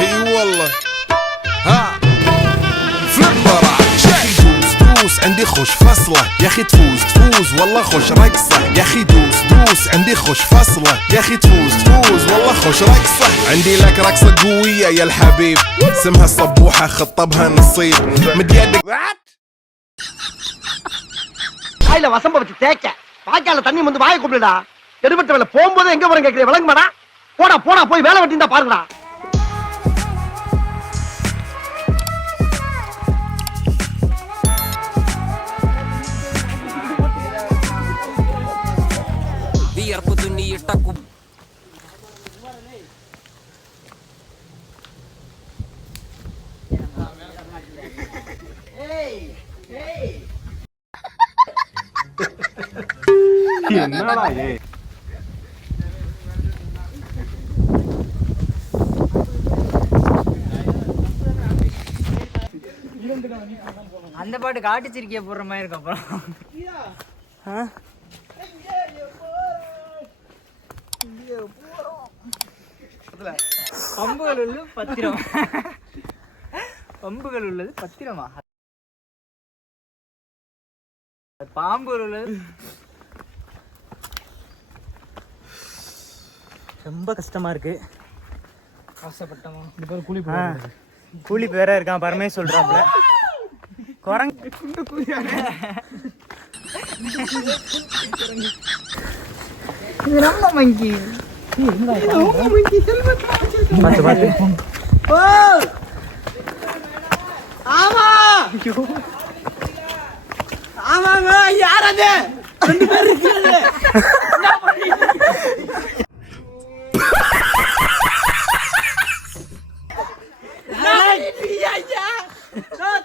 اي والله ها فليبر دوس عندي خوش فصله يا اخي تفوز والله خوش رقصه يا اخي دوس عندي خوش فصله يا اخي تفوز والله خوش رقصه عندي لك رقصه قويه يا الحبيب اسمها الصبوحه خطبها نصيب مد يدك வாயில வசம்ப வச்சு தேய்க்க வாய்க்கால தண்ணி வந்து வாயை கூப்பிடுடா எடுபட்ட வேலை போகும்போது எங்க போறேன் கேட்கிறேன் விளங்க மாடா போடா போய் வேலை வெட்டி இருந்தா பாருங்கடா வியர்ப்பு துணி இட்டக்கும் என்னடா ஏய் அந்த பாட்டு காட்டுச்சிருக்கிய போடுற மாதிரி இருக்கும் அப்புறம் பம்புகள் உள்ளது பத்திரம் பம்புகள் உள்ளது பத்திரமா பாம்புகள் உள்ளது ரொம்ப கஷ்டமா இருக்கு ஆசைப்பட்டமா இந்த பேர் கூலி பேரா இருக்கான் பரமே சொல்றாப்ல குரங்கு ரொம்ப மங்கி ஆமா ஆமாங்க யார் அது ரெண்டு பேர் இருக்காங்க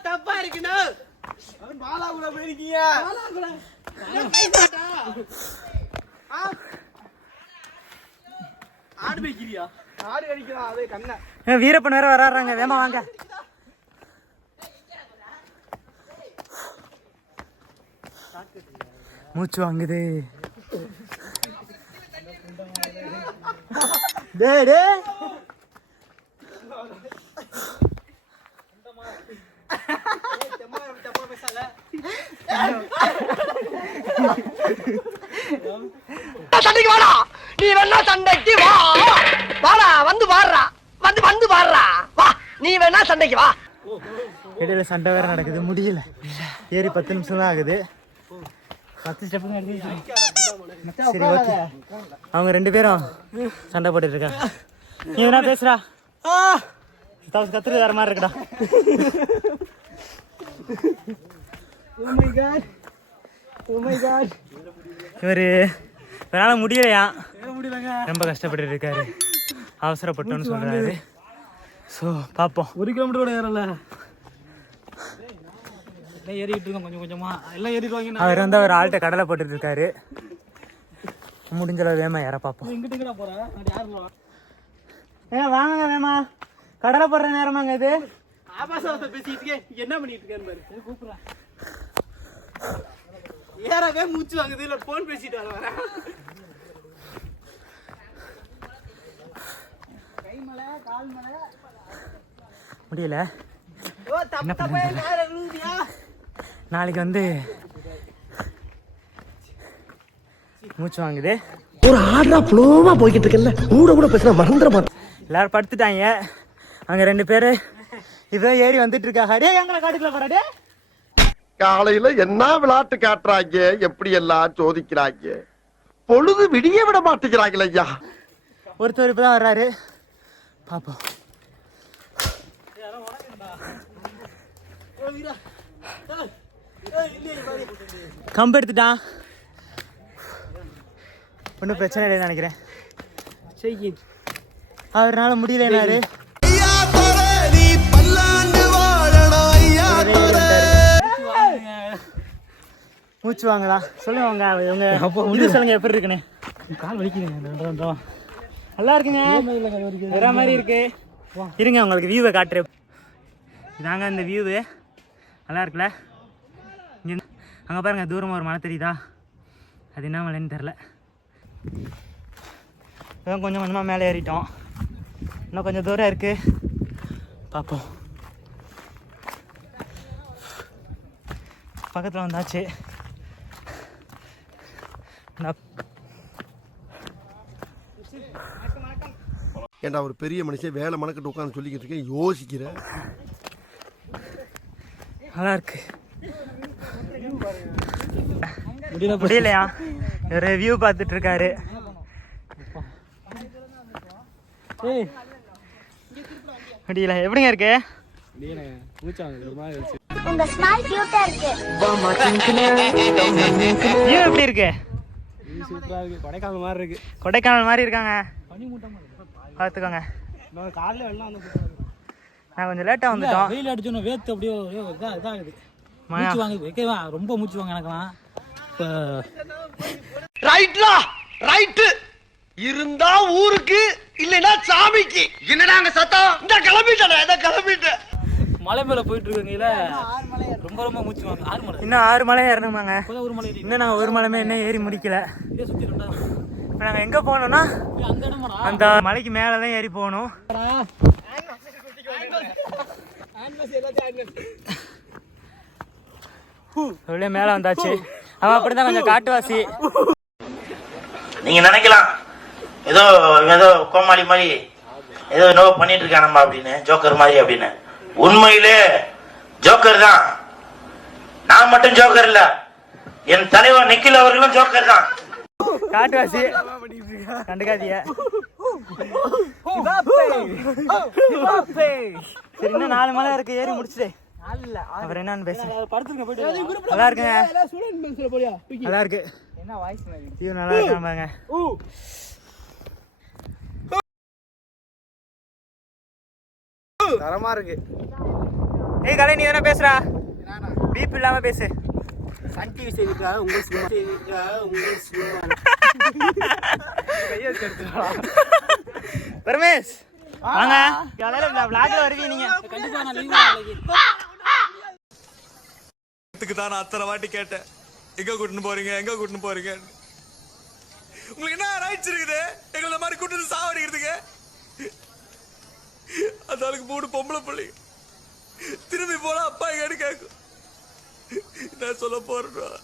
தப்பா இருக்குண்ணா பாலா கூட போயிருக்கீங்க ஆடு வைக்கிறியா ஆடு கடிக்கலாம் அதே கண்ண வீரப்பன் வேற வராறாங்க வேமா வாங்க மூச்சு வாங்குது டேய் டேய் சண்டைக்கு வாடா நீ வேணா சண்டைக்கு வா வாடா வந்து பாடுறா வந்து பாடுறா வா நீ வேணா சண்டைக்கு வா இடையில சண்டை வேற நடக்குது முடியல ஏறி 10 நிமிஷம் தான் ஆகுது 10 ஸ்டெப்பு சரி ஓகே அவங்க ரெண்டு பேரும் சண்டை போட்டுட்டு இருக்காங்க நீ என்ன பேசுறா கத்துறது வேற மாதிரி இருக்குடா இவரு இதனால முடியலையா ரொம்ப கஷ்டப்பட்டு இருக்காரு அவசரப்பட்டோன்னு சொல்றாரு ஸோ பார்ப்போம் 1 கிலோமீட்டர் கூட ஏறல ஏறிட்டு இருக்கோம் கொஞ்சம் கொஞ்சமா எல்லாம் ஏறிடுவாங்க அவர் வந்து அவர் ஆள்கிட்ட கடலை போட்டுட்டு இருக்காரு முடிஞ்ச அளவு வேமா ஏற பார்ப்போம் எங்கிட்ட போறேன் வாங்க வேமா கடலை போடுற நேரமாங்க இது ஆபாசத்தை பேசிட்டு என்ன பண்ணிட்டு இருக்கேன் பாரு கூப்பிடுறேன் ஏறவே மூச்சு வாங்குது இல்ல போன் பேசிட்டு வர கை மலை கால் மலை முடியல என்ன பண்ண நாளைக்கு வந்து மூச்சு வாங்குது ஒரு ஆர்டரா ஃப்ளோவா போய்கிட்டு இருக்கல கூட பேசினா மறந்துட மாட்டேன் எல்லாரும் படுத்துட்டாங்க அங்க ரெண்டு பேரு இதான் ஏறி வந்துட்டு இருக்காங்க அடே எங்களை காட்டுக்குள்ள போறாடே காலையில என்ன விளையாட்டு காட்டுறாங்க எப்படி எல்லாம் சோதிக்கிறாங்க பொழுது விடிய விட மாட்டேங்கிறாங்களே ஐயா ஒருத்தர் இப்பதான் வர்றாரு பாப்போம் கம்பு எடுத்துட்டான் ஒன்றும் பிரச்சனை இல்லைன்னு நினைக்கிறேன் அவரால் முடியலன்னாரு மூச்சு வாங்கலாம் சொல்லுங்க உங்க முடிவு சொல்லுங்க எப்படி இருக்குன்னு கால் வலிக்குதுங்க நல்லா இருக்குங்க வேற மாதிரி இருக்கு இருங்க உங்களுக்கு வியூவை காட்டுறேன் இதாங்க இந்த வியூவு நல்லா இருக்குல்ல இங்கே அங்கே பாருங்க தூரமாக ஒரு மலை தெரியுதா அது என்ன மலைன்னு தெரில கொஞ்சம் கொஞ்சமாக மேலே ஏறிட்டோம் இன்னும் கொஞ்சம் தூரம் இருக்கு, பார்ப்போம். பக்கத்தில் வந்தாச்சு. ஏன்டா ஒரு பெரிய மனுஷன் வேலை மணக்கிட்டு உட்காந்து சொல்லிக்கிட்டு இருக்கேன், யோசிக்கிறேன். நல்லா இருக்கு. முடியலையா? ரிவ்யூ பார்த்துட்டு இருக்காரு. முடியல. எப்படிங்க இருக்கு? உங்க ஸ்மைல் கியூட்டா இருக்கு. வியூ எப்படி இருக்கு? கொடைக்கானல் மாதிரி இருக்கு. கொடைக்கானல் மாதிரி இருக்காங்க, பார்த்துக்கோங்க. நான் கொஞ்சம் லேட்டாக வந்துட்டோம். வெயில் அடிச்சோன்னு வேர்த்து அப்படியே இதாகுது, மூச்சு வாங்குது. வைக்கவா ரொம்ப மூச்சு வாங்க எனக்குலாம். ரைட்லா ரைட்டு இருந்தா ஊருக்கு இல்லைன்னா சாமிக்கு. என்னடா அங்க சத்தம்? இந்த கிளம்பிட்டேன். மலை மேல போயிட்டு இருக்கீங்கள, ரொம்ப ரொம்ப மூச்சு வாங்க. 6 மலை, இன்னும் 6 மலை ஏறணுமாங்க. ஒரு மலை இன்னும் நாங்கள் ஒரு மலைமே இன்னும் ஏறி முடிக்கல. சுத்தி இப்போ நாங்கள் எங்கே போகணும்னா அந்த இடமாடா, அந்த மலைக்கு மேலே தான் ஏறி போகணும். எவ்வளோ மேலே வந்தாச்சு. அவன் அப்படிதான் கொஞ்சம் காட்டுவாசி. நீங்க நினைக்கலாம் ஏதோ ஏதோ கோமாளி மாதிரி ஏதோ என்னவோ பண்ணிட்டு இருக்கானம்மா அப்படின்னு, ஜோக்கர் மாதிரி அப்படின்னு. உண்மையிலே ஜோக்கர் தான். நான் மட்டும் ஜோக்கர் இல்ல, என் தலைவர் நிக்கில் அவர்களும் ஜோக்கர் தான். காட்டுவாசி, கண்டுக்காதீங்க. சரி, இன்னும் 4 மலை இருக்கு, ஏறி முடிச்சுட்டு அப்புறம் என்னன்னு பேச. நல்லா இருக்குங்க, நல்லா இருக்கு. ஐயோ நல்லா இருக்காங்க. தரமா இருக்கு. ஏய் கலை, நீ தானே பேசுறா? பீப் இல்லாம பேசு. சன் டிவி செய்திருக்கா உங்க பரமேஷ் வாங்க, காலையில இந்த vlogல வருவீங்க நீங்க. கண்டிப்பா நான் லீவ் நாளைக்கு. தான் நான் அத்தனை வாட்டி கேட்டேன், எங்க கூட்டின்னு போறீங்க. உங்களுக்கு என்ன ரைட்ஸ் இருக்குது எங்களை மாதிரி கூட்டு சாவடிக்கிறதுக்கு? அந்த ஆளுக்கு 3 பொம்பளை பிள்ளை, திரும்பி போனா அப்பா எங்கன்னு கேட்கும். நான் சொல்ல போறேன்,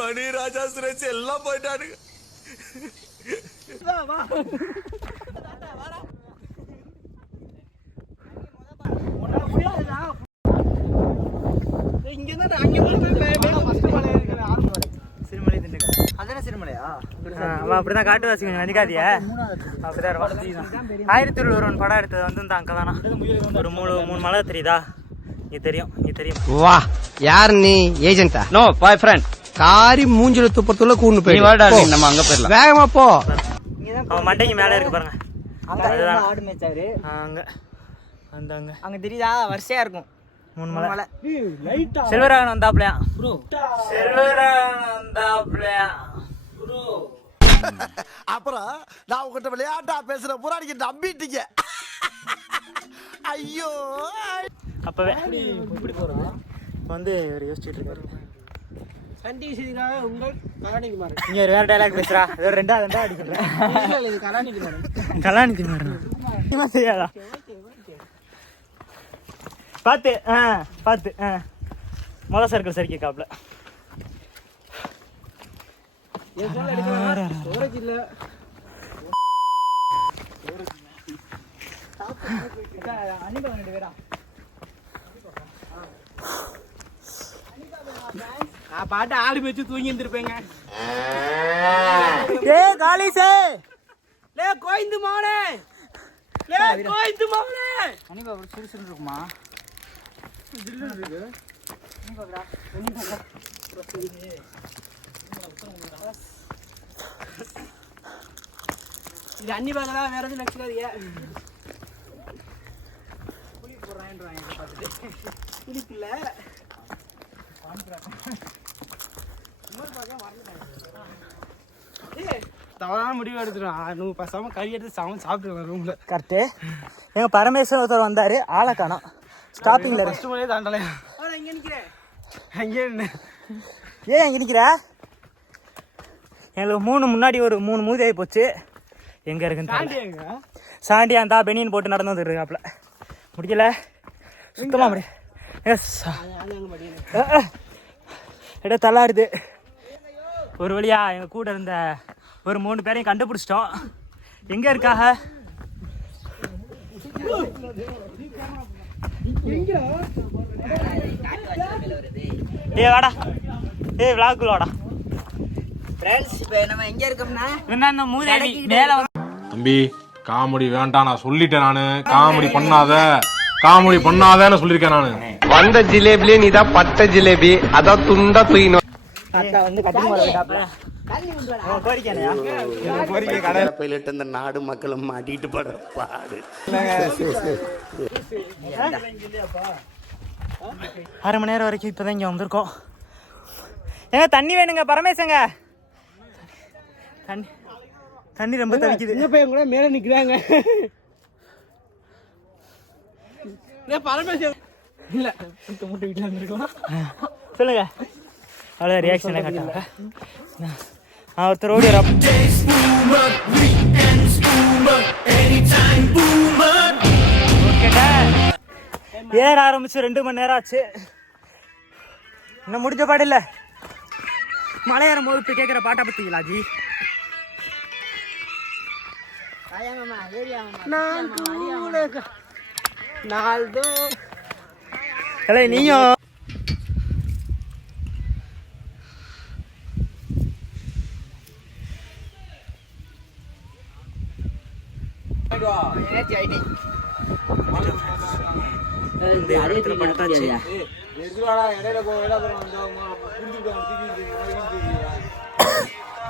மணி, ராஜா, சுரேஷ் எல்லாம் போயிட்டானுங்க. சிறுமலை திண்டுக்கல். அவன் அப்படிதான் காட்டுவாசி, கொஞ்சம் நினைக்காதிய. அப்படிதான் 1001 படம் எடுத்தது வந்து அங்கதானா. ஒரு 3 மலை தெரியுதா? இங்க தெரியும். வா, யார் நீ? ஏஜென்ட்டா? நோ, பாய் ஃப்ரெண்ட். காரி மூஞ்சில துப்பறதுல கூண்டு போய் நம்ம அங்க போயிடலாம். வேகமா போ. அவன் மண்டைக்கு மேல இருக்கு பாருங்க. ஆடு மேய்ச்சாரு அங்க தெரியுதா? வரிசையா இருக்கும் 3 மலை. செல்வராகன் வந்தாப்லையா ப்ரோ? அப்புறம் நான் உங்ககிட்ட விளையாட்டா பேசுற புறாடிக்கு நம்பிட்டீங்க. ஐயோ, அப்பவே வந்து இவர் யோசிச்சுட்டு இருக்காரு. சன் டிவி செய்திருக்காங்க உங்கள் கலாநிதி மாறன். நீங்க வேற டைலாக் பேசுறா, ஏதோ ரெண்டா அடிக்கிறேன். இது கலாநிதி மாறன். கலாநிதி மாறன் தெரியாதா? பார்த்து மொதல் சர்க்கிள் சரிக்க காப்புல ஸ்டோரேஜ் இல்ல. பாட்டு ஆடு வச்சு தூங்கி இருந்திருப்பேங்க. கோயந்து மாவனே, அனிபா சுறுசுறு இருக்குமா? இது அன்னி பாக்கலா, வேற எதுவும் நினைச்சுக்காதீங்க. புளிப்புல தவறான முடிவு எடுத்துடும். பசாம கறி எடுத்து சாப்பிட்டு ரூம்ல. கரெக்டு. எங்க பரமேஸ்வரன் ஒருத்தர் வந்தாரு, ஆளை காணோம். ஸ்டாப்பிங்ல கஸ்டமரே தாண்டலையா? இங்க நிக்கிறேன். அங்கே ஏன் இங்க நிக்கிற? எங்களுக்கு 3 முன்னாடி ஒரு 3 மூதி ஆகி போச்சு. எங்கே இருக்குன்னு சாண்டி அந்த பெனியன் போட்டு நடந்து வந்துருக்காப்புல. முடியல சுத்தமாக முடியல. எஸ் இட தள்ளாடுது. ஒரு வழியா எங்கள் கூட இருந்த ஒரு 3 பேரையும் கண்டுபிடிச்சிட்டோம். எங்கே இருக்காக? வாடா விளாக்குள்ள வாடா. எங்க இருக்கோம்னா தம்பி காமெடி வேண்டாம் நான் சொல்லிட்டேன். நானு காமெடி பண்ணாதன்னு சொல்லிருக்கேன். நானு வந்த ஜிலேபிலே நீதான் பட்ட ஜிலேபி, அதான் துண்டா தூயினோம். இந்த நாடு மக்களும் மாட்டிட்டு படுற பாடு. 1/2 மணி நேரம் வரைக்கும் இப்போதான் இங்கே வந்திருக்கோம். ஏங்க தண்ணி வேணுங்க பரமேசங்க. தண்ணி ரொம்ப தவிக்குது. இந்த பையன் கூட மேல நிக்கிறாங்க. இல்ல முட்டை வீட்டுல இருந்திருக்கலாம். சொல்லுங்க. அவ்வளோ ரியாக்ஷன் கட்டாங்க. ஒருத்தர் ஓடி ஏற ஆரம்பிச்சு 2 மணி நேரம் ஆச்சு. இன்னும் முடிஞ்ச பாடு இல்லை. மலை ஏறும் போது இப்போ கேட்குற பாட்டை பற்றிங்களா ஜி? நீயும்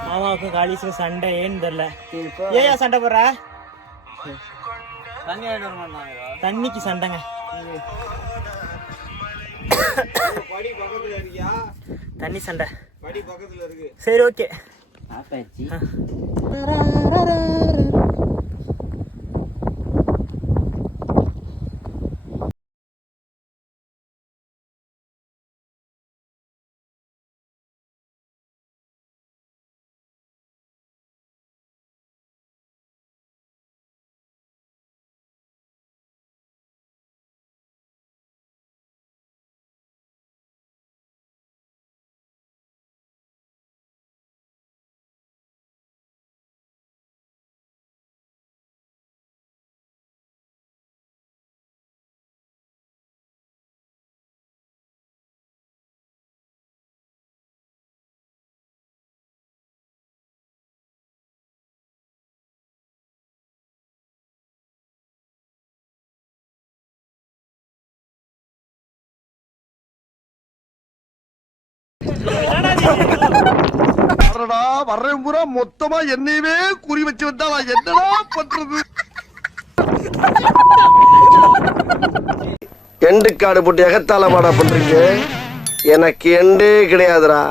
மாமாவுக்கும் காலிஸுக்கும் சண்டை ஏன்னு தெரியல. ஏன் சண்டை போடுற? தண்ணிக்கு சண்டைங்க. தண்ணி சண்டை. சரி ஓகே. வர்றேன் பூரா மொத்தமா என்னையவே குறி வச்சு வந்தா நான் என்னடா பண்றது? எண்டு காடு போட்டு எகத்தால மாடா பண்றீங்க. எனக்கு எண்டே கிடையாதுடா.